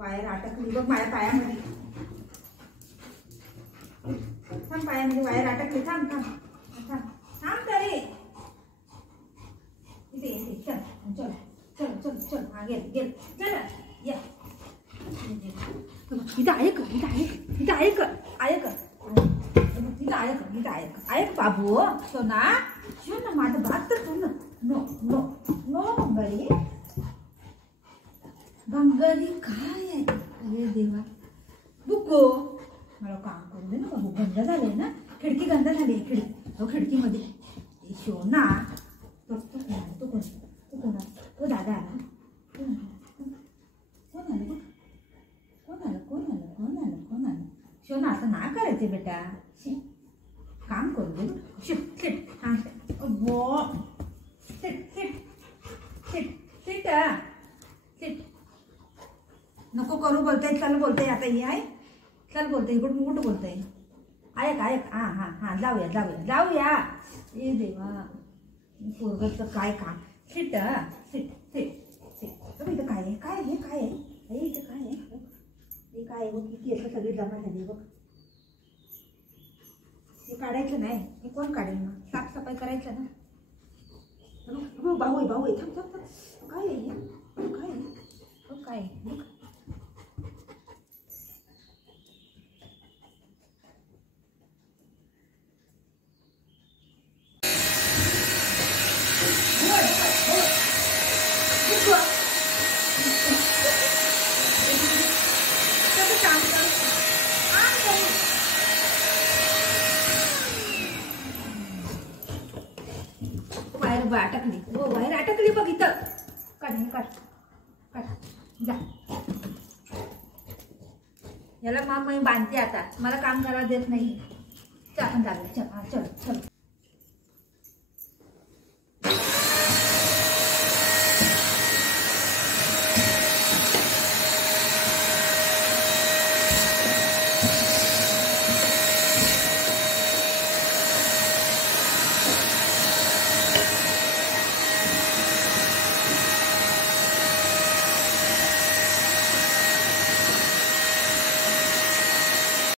Wire अटकली बघ माझ्या पायामध्ये. थांब, पायामध्ये वायर अटकली. थांब थांब थांब थांब तरी. इथे इथे चल चल चल चल चल. हा गेल गेल चल या. इथं आहे का? इथं आहे इथं आहे का? आहे का? इथं आहे का? इथं आहे का? आहे का बाबू? सोना सोना माझं बात तर तू. नो नो नो गंगारी. गंगारी काय आहे? अरे देवा बुक्को मला काम करू दे ना बाबू. गंध झाले ना. खिडकी गंध झाली. खिडकीमध्ये सोना. तो कोण तो दादा आला. कोण आलं? सोना असं ना करायचे बेटा. काम करू दे. सिट हां सिट. नको करू बोलताय. चल बोलताय आता. ही आहे चल बोलते. इकडून कुठं बोलताय? ऐक हां जाऊया. ए देवा पोरगचं काय काम. सिट इथं काय आहे? काय आहे? काय आहे? इथं काय आहे? हे काय आहे? बघ केस सगळी जमा झाली बघ. हे काढायचं नाही. हे कोण काढेल मग? साफसफाई करायचं ना. भाऊ आहे. थांब. काय आहे? काय बघ. वायर अटकली बघ इथं. काढ जा. याला मी बांधते आता. मला काम करायला देत नाही. आपण जाऊया. चल